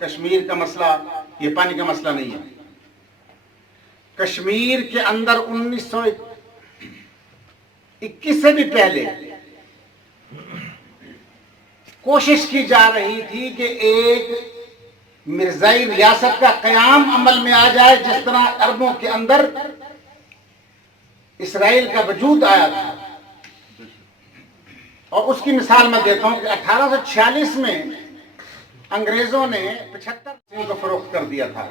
کشمیر کا مسئلہ یہ پانی کا مسئلہ نہیں ہے. کشمیر کے اندر 1921 سے بھی پہلے کوشش کی جا رہی تھی کہ ایک مرزائی ریاست کا قیام عمل میں آ جائے، جس طرح عربوں کے اندر اسرائیل کا وجود آیا تھا. اور اس کی مثال میں دیتا ہوں کہ 1846 میں انگریزوں نے 75% کو فروخت کر دیا تھا،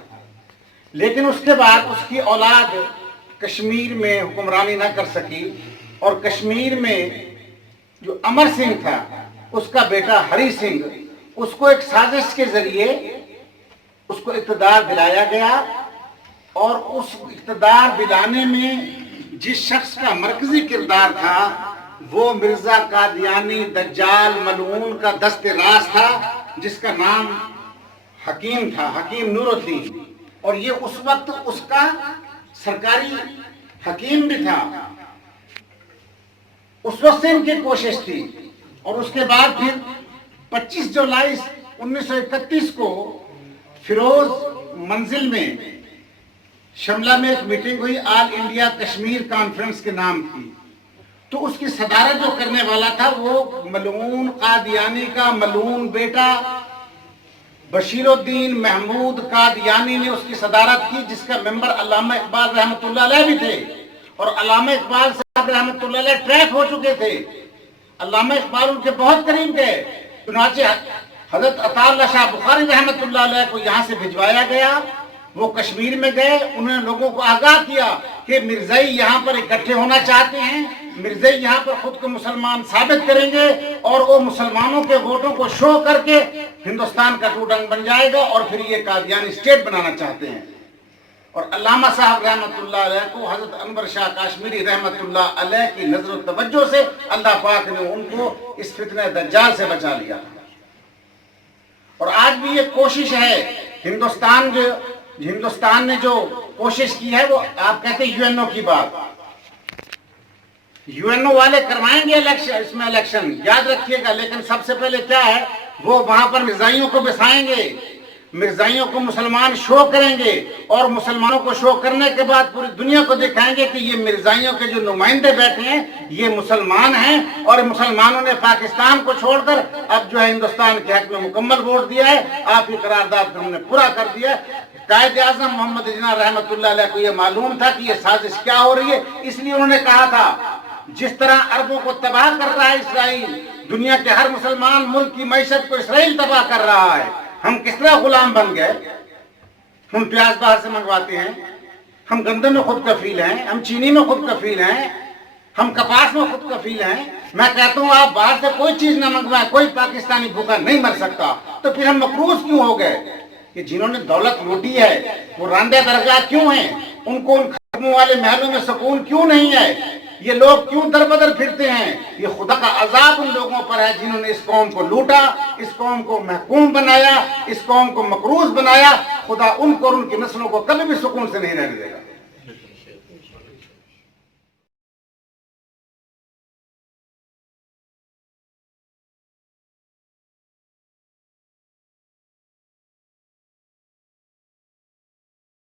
لیکن اس کے بعد اس کی اولاد کشمیر میں حکمرانی نہ کر سکی، اور کشمیر میں جو امر سنگھ تھا اس کا بیٹا ہری سنگھ، اس کو ایک سازش کے ذریعے اس کو اقتدار دلایا گیا. اور اس اقتدار دلانے میں جس شخص کا مرکزی کردار تھا وہ مرزا قادیانی دجال ملعون کا دست راست تھا، جس کا نام حکیم تھا، حکیم نور الدین. اور یہ اس وقت اس کا سرکاری حکیم بھی تھا. اس وقت سے ان کی کوشش تھی. اور اس کے بعد پھر 25 جولائی 1931 کو فیروز منزل میں شملہ میں ایک میٹنگ ہوئی، آل انڈیا کشمیر کانفرنس کے نام کی. تو اس کی صدارت جو کرنے والا تھا وہ ملعون قادیانی کا ملعون بیٹا بشیر الدین محمود قادیانی نے اس کی صدارت کی، جس کا ممبر علامہ اقبال رحمۃ اللہ علیہ بھی تھے. اور علامہ اقبال صاحب رحمۃ اللہ علیہ ٹریک ہو چکے تھے. علامہ اقبال ان کے بہت قریب گئے. چنانچہ حضرت عطا اللہ شاہ بخاری رحمۃ اللہ علیہ کو یہاں سے بھجوایا گیا. وہ کشمیر میں گئے، انہوں نے لوگوں کو آگاہ کیا کہ مرزائی یہاں پر اکٹھے ہونا چاہتے ہیں، مرزائی یہاں پر خود کو مسلمان ثابت کریں گے، اور وہ مسلمانوں کے ووٹوں کو شو کر کے ہندوستان کا ٹوٹنگ بن جائے گا، اور پھر یہ قادیانی اسٹیٹ بنانا چاہتے ہیں. اور علامہ صاحب رحمۃ اللہ علیہ کو حضرت انور شاہ کاشمیری رحمۃ اللہ علیہ کی نظر و توجہ سے اللہ پاک نے ان کو اس فتنہ دجال سے بچا لیا. اور آج بھی یہ کوشش ہے، ہندوستان نے جو کوشش کی ہے، وہ آپ کہتے ہیں یو این او کی بات، یو این او والے کروائیں گے اس میں الیکشن، یاد رکھیے گا. لیکن سب سے پہلے کیا ہے، وہ وہاں پر مرزائیوں کو بسائیں گے، مرزائیوں کو مسلمان شو کریں گے، اور مسلمانوں کو شو کرنے کے بعد پوری دنیا کو دکھائیں گے کہ یہ مرزائیوں کے جو نمائندے بیٹھے ہیں یہ مسلمان ہیں، اور مسلمانوں نے پاکستان کو چھوڑ کر اب جو ہے ہندوستان کے حق میں مکمل ووٹ دیا ہے. آپ کی قرارداد کو ہم نے پورا کر دیا ہے. قائد اعظم محمد جناح رحمۃ اللہ علیہ کو یہ معلوم تھا کہ یہ سازش کیا ہو رہی ہے، اس لیے انہوں نے کہا تھا جس طرح عربوں کو تباہ کر رہا ہے اسرائیل، دنیا کے ہر مسلمان ملک کی معیشت کو اسرائیل تباہ کر رہا ہے، ہم کس طرح غلام بن گئے. ہم پیاز باہر سے منگواتے ہیں، ہم گندم میں خود کفیل ہیں، ہم چینی میں خود کفیل ہیں، ہم کپاس میں خود کفیل ہیں. میں کہتا ہوں آپ باہر سے کوئی چیز نہ منگوائیں، کوئی پاکستانی بھوکا نہیں مر سکتا. تو پھر ہم مقروض کیوں ہو گئے؟ کہ جنہوں نے دولت لوٹی ہے وہ راندہ درگاہ کیوں ہیں؟ ان کو ان ختموں والے محلوں میں سکون کیوں نہیں ہے؟ یہ لوگ کیوں در بدر پھرتے ہیں؟ یہ خدا کا عذاب ان لوگوں پر ہے جنہوں نے اس قوم کو لوٹا، اس قوم کو محکوم بنایا، اس قوم کو مقروض بنایا. خدا ان کو اور ان کی نسلوں کو کبھی بھی سکون سے نہیں رہنے دے گا.